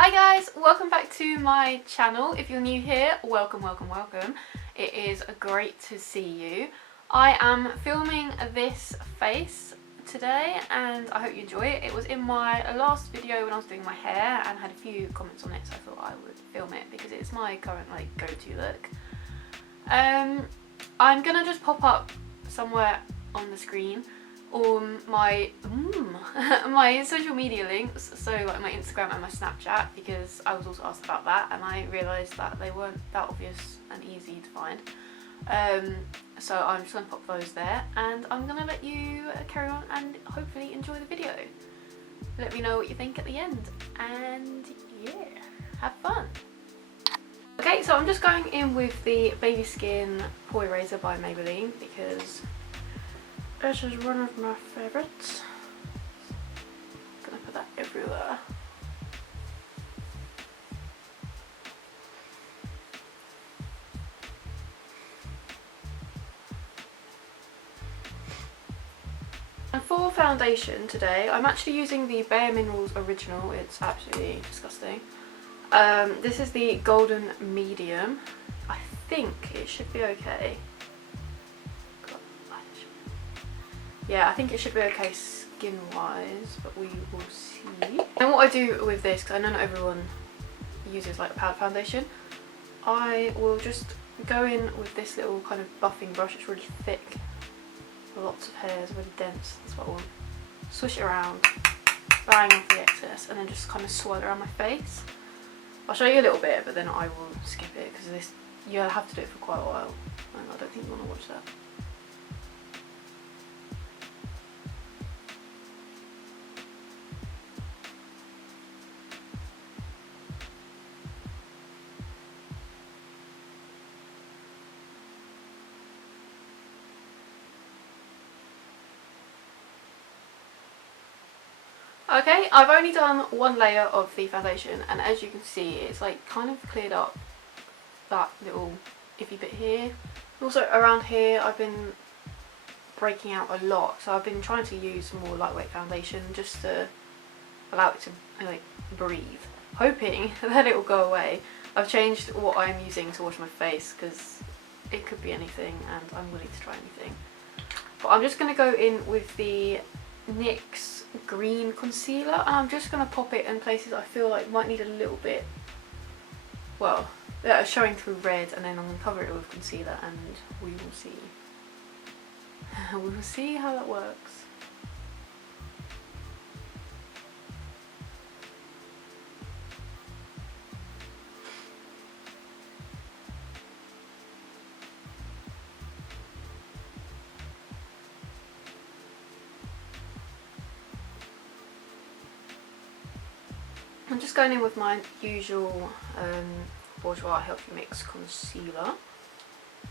Hi guys, welcome back to my channel. If you're new here, welcome. It is great to see you. I am filming this face today and I hope you enjoy it. It was in my last video when I was doing my hair and had a few comments on it, so I thought I would film it because it's my current go-to look. I'm gonna just pop up somewhere on the screen on my my social media links, so like my Instagram and my Snapchat, because I was also asked about that and I realised that they weren't that obvious and easy to find. So I'm just going to pop those there and I'm going to let you carry on and hopefully enjoy the video. Let me know what you think at the end and yeah, have fun. Okay, so I'm just going in with the Baby Skin Pore Eraser by Maybelline because this is one of my favourites. Gonna put that everywhere. And for foundation today, I'm actually using the Bare Minerals Original. It's absolutely disgusting. This is the Golden Medium. I think it should be okay. Yeah, I think it should be okay skin wise, but we will see. And what I do with this, because I know not everyone uses like a powder foundation, I will just go in with this little kind of buffing brush. It's really thick, lots of hairs, really dense. That's what I want. Swish it around, bang off the excess, and then just kind of swirl around my face. I'll show you a little bit, but then I will skip it because this you'll have to do it for quite a while, and I don't think you want to watch that. Okay, I've only done one layer of the foundation and as you can see it's like kind of cleared up that little iffy bit here. Also around here I've been breaking out a lot, so I've been trying to use more lightweight foundation just to allow it to like breathe, hoping that it will go away. I've changed what I'm using to wash my face because it could be anything and I'm willing to try anything. But I'm just going to go in with the NYX green concealer and I'm just going to pop it in places I feel like might need a little bit, well, that are showing through red, and then I'm going to cover it with concealer and we will see. We will see how that works. I'm just going in with my usual Bourjois Healthy Mix concealer.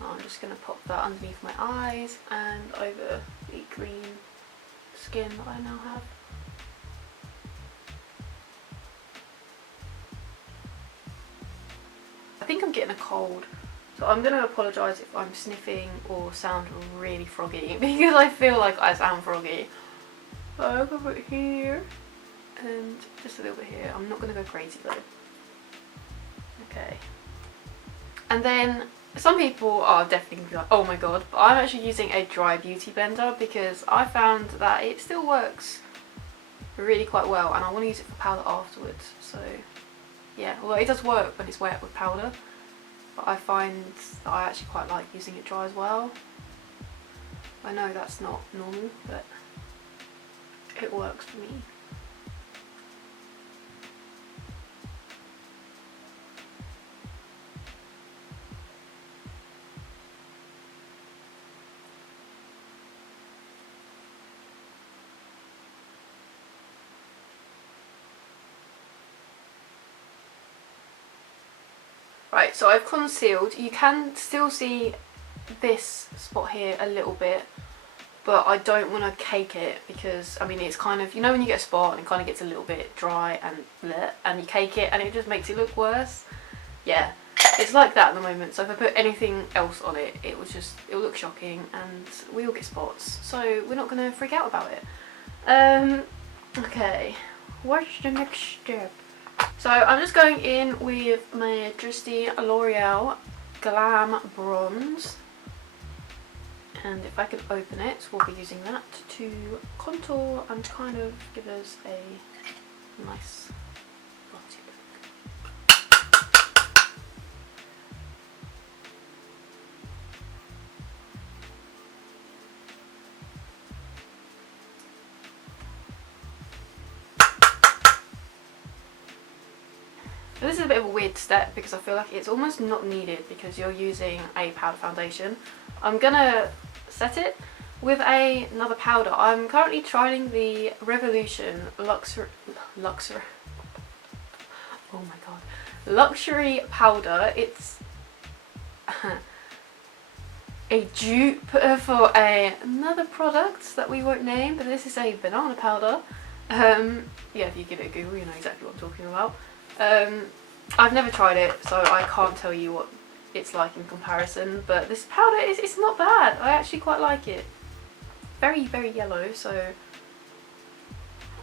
I'm just going to pop that underneath my eyes and over the green skin that I now have. I think I'm getting a cold, so I'm going to apologise if I'm sniffing or sound really froggy because I feel like I sound froggy. So I'll go put it here. And just a little bit here. I'm not going to go crazy though. Okay. And then some people are definitely going to be like, oh my god, but I'm actually using a dry beauty blender because I found that it still works really quite well and I want to use it for powder afterwards. So yeah, although it does work when it's wet with powder, but I find that I actually quite like using it dry as well. I know that's not normal, but it works for me. Right, so I've concealed. You can still see this spot here a little bit, but I don't want to cake it because, I mean, it's kind of, you know when you get a spot and it kind of gets a little bit dry and bleh, and you cake it and it just makes it look worse? Yeah, it's like that at the moment. So if I put anything else on it, it will look shocking and we all get spots. So we're not going to freak out about it. Okay, what's the next step? So I'm just going in with my trusty L'Oreal Glam Bronze. And if I can open it, we'll be using that to contour and kind of give us a nice glossy look. So this is a bit of a weird step because I feel like it's almost not needed because you're using a powder foundation. I'm gonna set it with another powder. I'm currently trying the Revolution Luxury oh my god, luxury powder. It's a dupe for another product that we won't name, but this is a banana powder. Yeah, if you give it a Google, you know exactly what I'm talking about. I've never tried it, so I can't tell you what it's like in comparison, but this powder it's not bad. I actually quite like it. Very, very yellow, so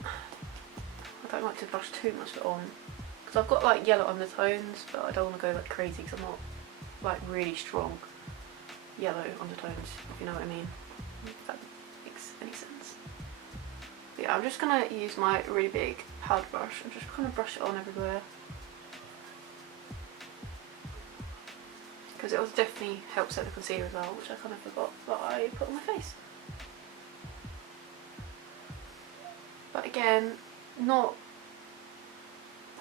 I don't like to brush too much of it on because I've got like yellow undertones, but I don't want to go like crazy because I'm not like really strong yellow undertones, if you know what I mean, if that makes any sense. But yeah, I'm just gonna use my really big powder brush and just kind of brush it on everywhere because it will definitely help set the concealer as well, which I kind of forgot that I put on my face. But again, not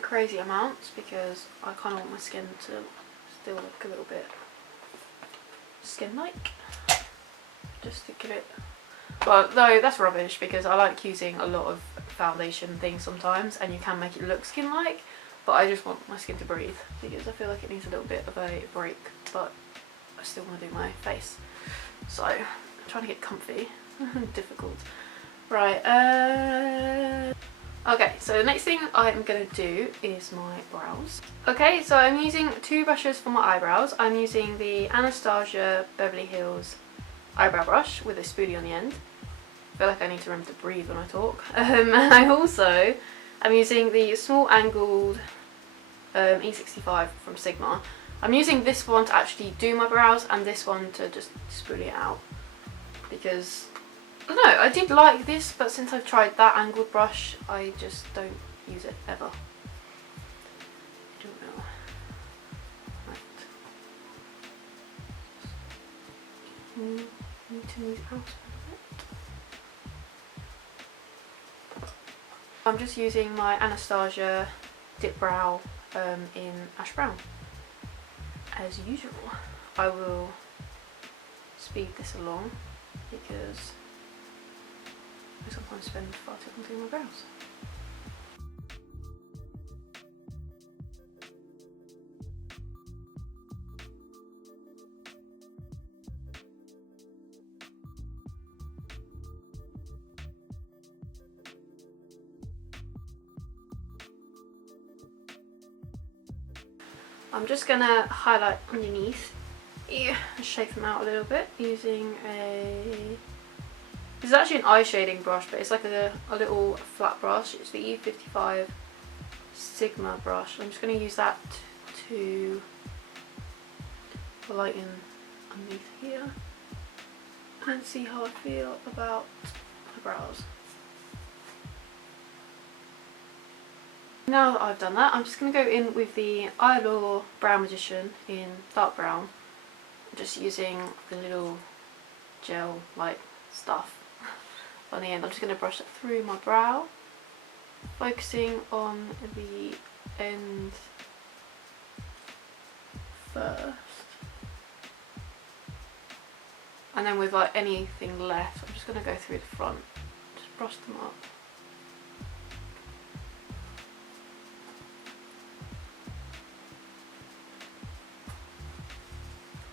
crazy amounts because I kind of want my skin to still look a little bit skin-like, just to give it, well, though that's rubbish because I like using a lot of foundation things sometimes and you can make it look skin-like, but I just want my skin to breathe because I feel like it needs a little bit of a break, but I still want to do my face, so I'm trying to get comfy. Difficult. Right, okay, so the next thing I'm going to do is my brows. Okay, so I'm using two brushes for my eyebrows. I'm using the Anastasia Beverly Hills eyebrow brush with a spoolie on the end. I feel like I need to remember to breathe when I talk. And I'm using the small angled E65 from Sigma. I'm using this one to actually do my brows and this one to just spoolie it out because I don't know, I did like this, but since I've tried that angled brush, I just don't use it ever. I don't know. Right. Need to move out a bit. I'm just using my Anastasia Dip Brow in Ash Brown. As usual, I will speed this along because I sometimes spend far too long doing my brows. I'm just gonna highlight underneath, shape them out a little bit using this is actually an eye shading brush, but it's like a little flat brush. It's the E55 Sigma brush. I'm just going to use that to lighten underneath here and see how I feel about the brows. Now that I've done that, I'm just going to go in with the Eyebrow Brow Magician in dark brown. I'm just using the little gel like stuff on the end. I'm just going to brush it through my brow, focusing on the end first, and then with like anything left I'm just going to go through the front, just brush them up.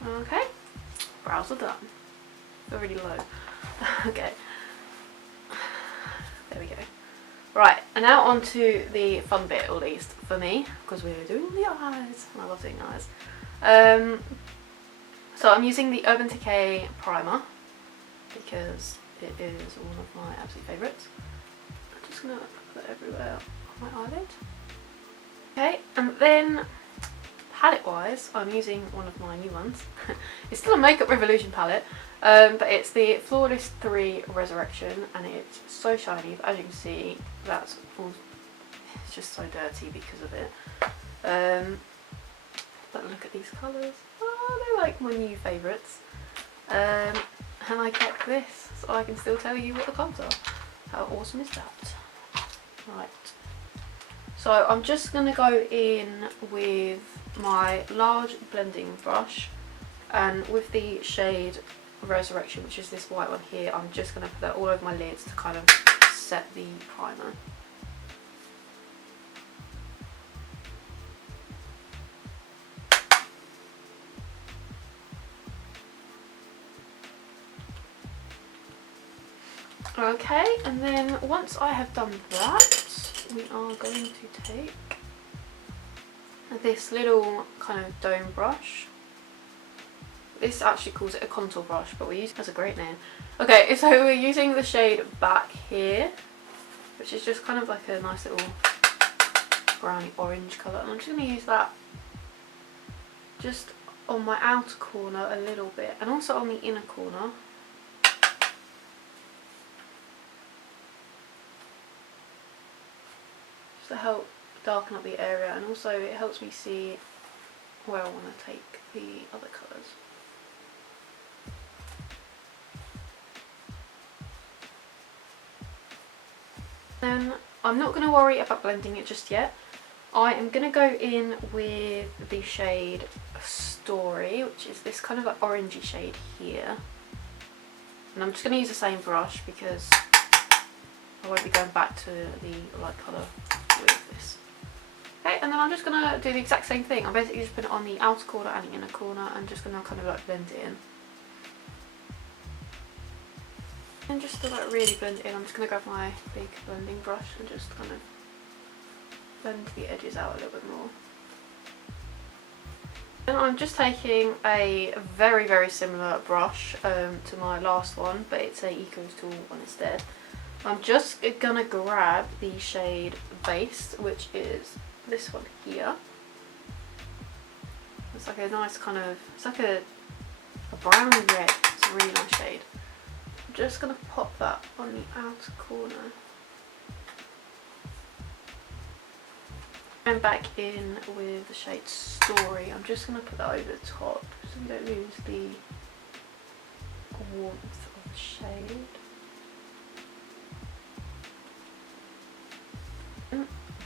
Okay, brows are done. They're really low. Okay, there we go. Right, and now on to the fun bit, at least for me, because we're doing the eyes, and I love doing eyes. So I'm using the Urban Decay primer because it is one of my absolute favourites. I'm just going to put it everywhere on my eyelid. Okay, and then palette wise, I'm using one of my new ones. It's still a Makeup Revolution palette, but it's the Flawless 3 Resurrection, and it's so shiny, but as you can see, that's all, it's just so dirty because of it. But look at these colours. Oh, they're like my new favourites. And I kept this, so I can still tell you what the colours are. How awesome is that? Right. So I'm just going to go in with my large blending brush, and with the shade Resurrection, which is this white one here, I'm just going to put that all over my lids to kind of set the primer. Okay, and then once I have done that, we are going to take this little kind of dome brush. This actually calls it a contour brush, but we use it as a great name. Okay, so we're using the shade Back Here, which is just kind of like a nice little browny orange colour, and I'm just going to use that just on my outer corner a little bit, and also on the inner corner. To help darken up the area, and also it helps me see where I want to take the other colours. Then I'm not going to worry about blending it just yet. I am going to go in with the shade Story, which is this kind of like orangey shade here, and I'm just going to use the same brush because I won't be going back to the light colour with this. Okay, and then I'm just going to do the exact same thing. I'm basically just putting it on the outer corner and the inner corner, and just going to kind of like blend it in. And just to like really blend it in, I'm just going to grab my big blending brush and just kind of blend the edges out a little bit more. And I'm just taking a very, very similar brush to my last one, but it's a Eco's tool one instead. I'm just gonna grab the shade Base, which is this one here. It's like a nice kind of, it's like a browny red. It's a really nice shade. I'm just gonna pop that on the outer corner. Going back in with the shade Story, I'm just gonna put that over the top so we don't lose the warmth of the shade.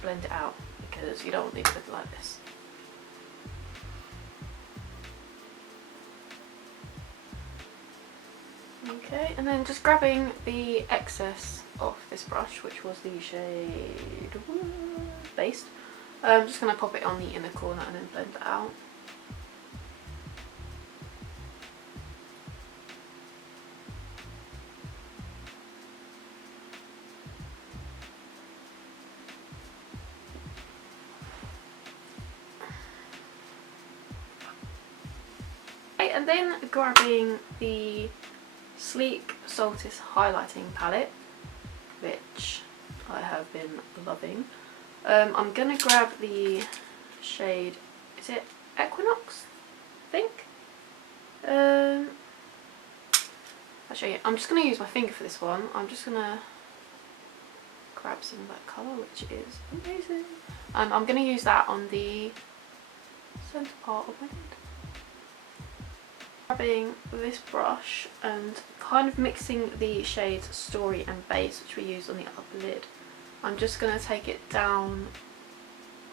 Blend it out because you don't want these to look like this. Okay, and then just grabbing the excess of this brush, which was the shade Base, I'm just going to pop it on the inner corner and then blend it out. And then grabbing the Sleek Solstice highlighting palette, which I have been loving. I'm gonna grab the shade, is it Equinox, I think? Actually, I'm just gonna use my finger for this one. I'm just gonna grab some of that colour, which is amazing. I'm gonna use that on the centre part of my lid. Grabbing this brush and kind of mixing the shades Story and Base, which we used on the upper lid. I'm just going to take it down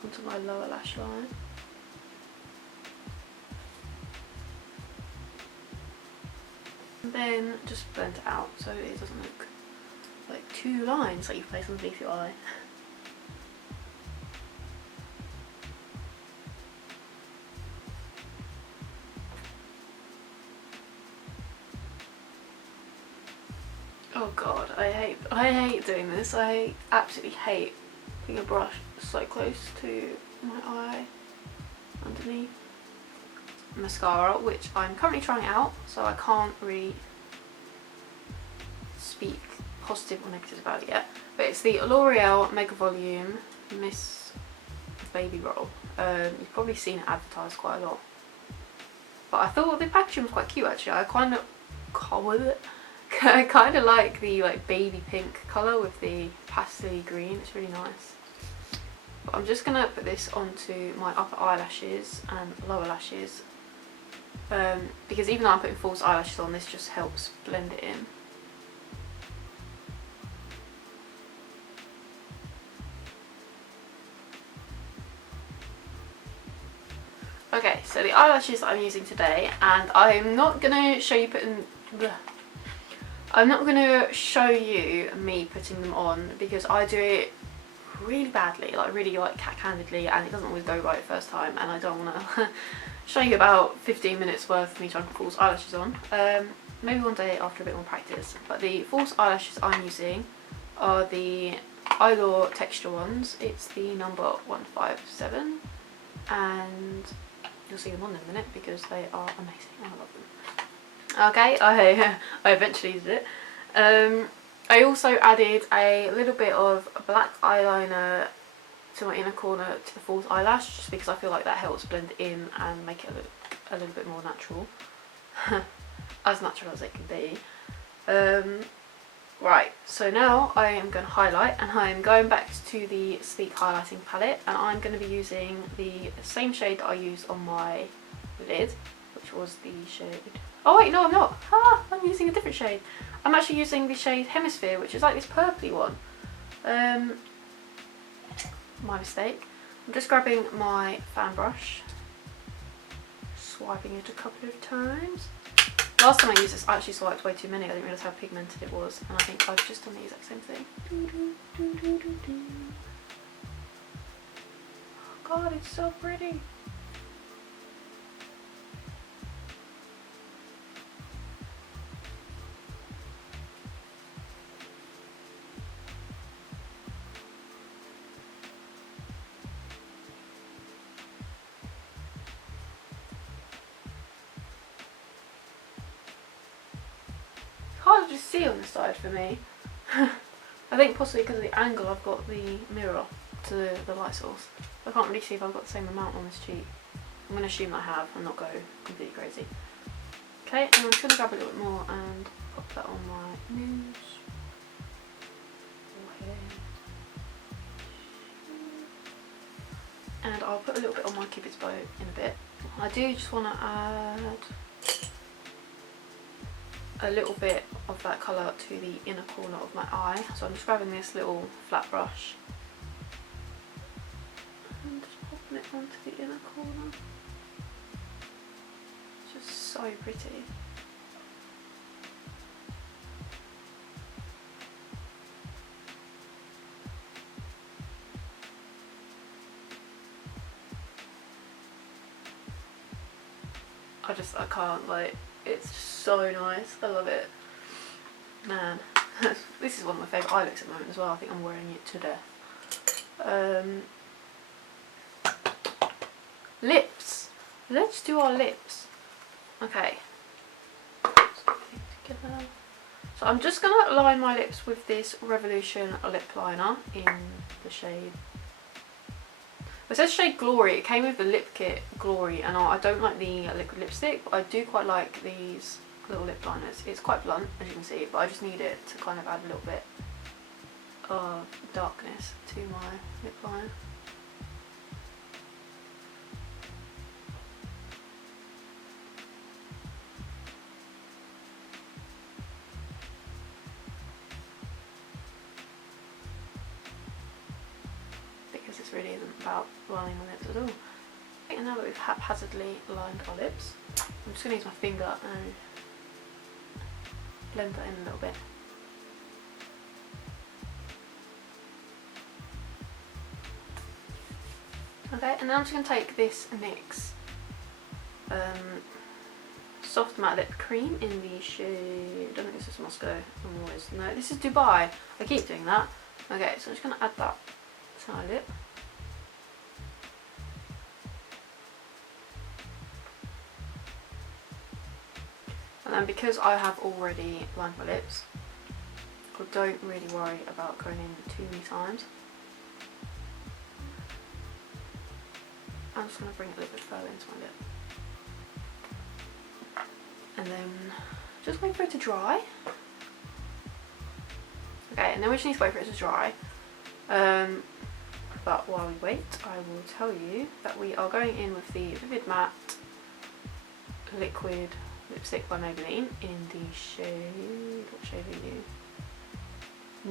onto my lower lash line. And then just blend it out so it doesn't look like two lines that you place underneath your eye. Oh god, I hate doing this. I absolutely hate putting a brush so close to my eye underneath. Mascara, which I'm currently trying out, so I can't really speak positive or negative about it yet. But it's the L'Oreal Mega Volume Miss baby roll. You've probably seen it advertised quite a lot. But I thought the packaging was quite cute actually. I kind of like the like baby pink colour with the pastel green. It's really nice. But I'm just gonna put this onto my upper eyelashes and lower lashes, because even though I'm putting false eyelashes on, this just helps blend it in. Okay, so the eyelashes that I'm using today, and I'm not gonna show you I'm not gonna show you me putting them on because I do it really badly, like really like cat-handedly, and it doesn't always go right first time, and I don't want to show you about 15 minutes worth of me trying to put false eyelashes on. Maybe one day after a bit more practice. But the false eyelashes I'm using are the Eyebrow texture ones. It's the number 157, and you'll see them on in a minute because they are amazing. I love them. Okay, I eventually did it. I also added a little bit of black eyeliner to my inner corner to the false eyelash, just because I feel like that helps blend in and make it look a little bit more natural. As natural as it can be. Right, so now I am going to highlight, and I am going back to the Sleek highlighting palette, and I'm going to be using the same shade that I used on my lid, which was the shade... Oh wait, no I'm not! I'm using a different shade. I'm actually using the shade Hemisphere, which is like this purpley one. My mistake. I'm just grabbing my fan brush, swiping it a couple of times. Last time I used this, I actually swiped way too many. I didn't realise how pigmented it was, and I think I've just done the exact same thing. Oh god, it's so pretty. Hard to just see on the side for me. I think possibly because of the angle I've got the mirror to the light source. I can't really see if I've got the same amount on this cheek. I'm going to assume I have and not go completely crazy. Okay, and I'm just going to grab a little bit more and pop that on my nose, forehead, and I'll put a little bit on my cupid's bow in a bit. I do just want to add a little bit of that colour to the inner corner of my eye, so I'm just grabbing this little flat brush and just popping it onto the inner corner. It's just so pretty. I can't, like, it's just so nice. I love it. Man, this is one of my favourite eye looks at the moment as well. I think I'm wearing it to death. Lips. Let's do our lips. Okay. So I'm just going to line my lips with this Revolution lip liner in the shade... It says shade Glory. It came with the lip kit Glory, and I don't like the liquid lipstick, but I do quite like these little lip liners. It's quite blunt, as you can see, but I just need it to kind of add a little bit of darkness to my lip liner. Because this really isn't about lining my lips at all. And now that we've haphazardly lined our lips, I'm just going to use my finger and blend that in a little bit. Okay, and now I'm just going to take this NYX Soft Matte Lip Cream in the shade... I don't think this is Moscow. No, this is Dubai. I keep doing that. Okay, so I'm just going to add that to my lip. And then because I have already lined my lips, I don't really worry about going in too many times. I'm just going to bring it a little bit further into my lip. And then just wait for it to dry. Okay, and then we just need to wait for it to dry. But while we wait, I will tell you that we are going in with the Vivid Matte Liquid Lipstick by Maybelline in the shade, what shade are you?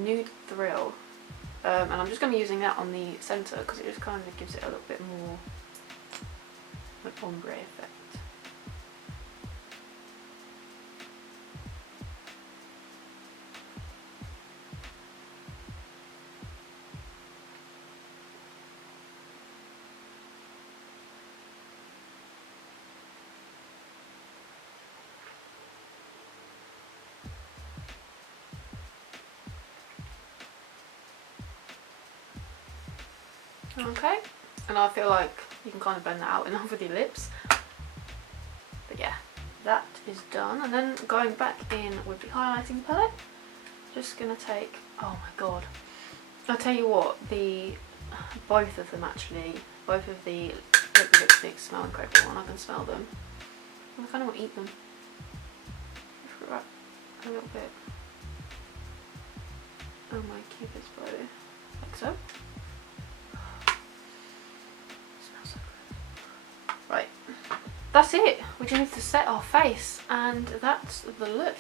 Nude Thrill. And I'm just going to be using that on the centre because it just kind of gives it a little bit more like ombre effect. Okay, and I feel like you can kind of blend that out enough with your lips. But yeah, that is done. And then going back in with the highlighting palette, just gonna take, oh my god, I'll tell you what, both of them actually, both of the liquid lipsticks smell incredible and I can smell them. I kind of want to eat them. Just wrap a little bit on my Cupid's bow, like so. Right, that's it. We just need to set our face and that's the look.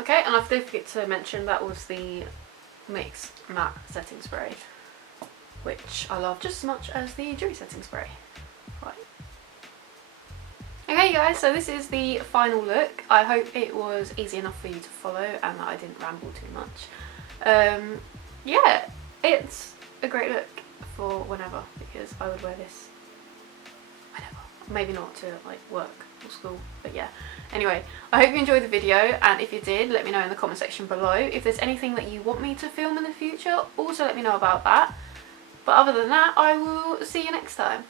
Okay, and I did forget to mention that was the Mix Matte Setting Spray, which I love just as much as the Dewy Setting Spray. Right. Okay guys, so this is the final look. I hope it was easy enough for you to follow and that I didn't ramble too much. Yeah, it's a great look for whenever, because I would wear this whenever. Maybe not to like work or school, but yeah. Anyway, I hope you enjoyed the video, and if you did, let me know in the comment section below. If there's anything that you want me to film in the future, also let me know about that. But other than that, I will see you next time.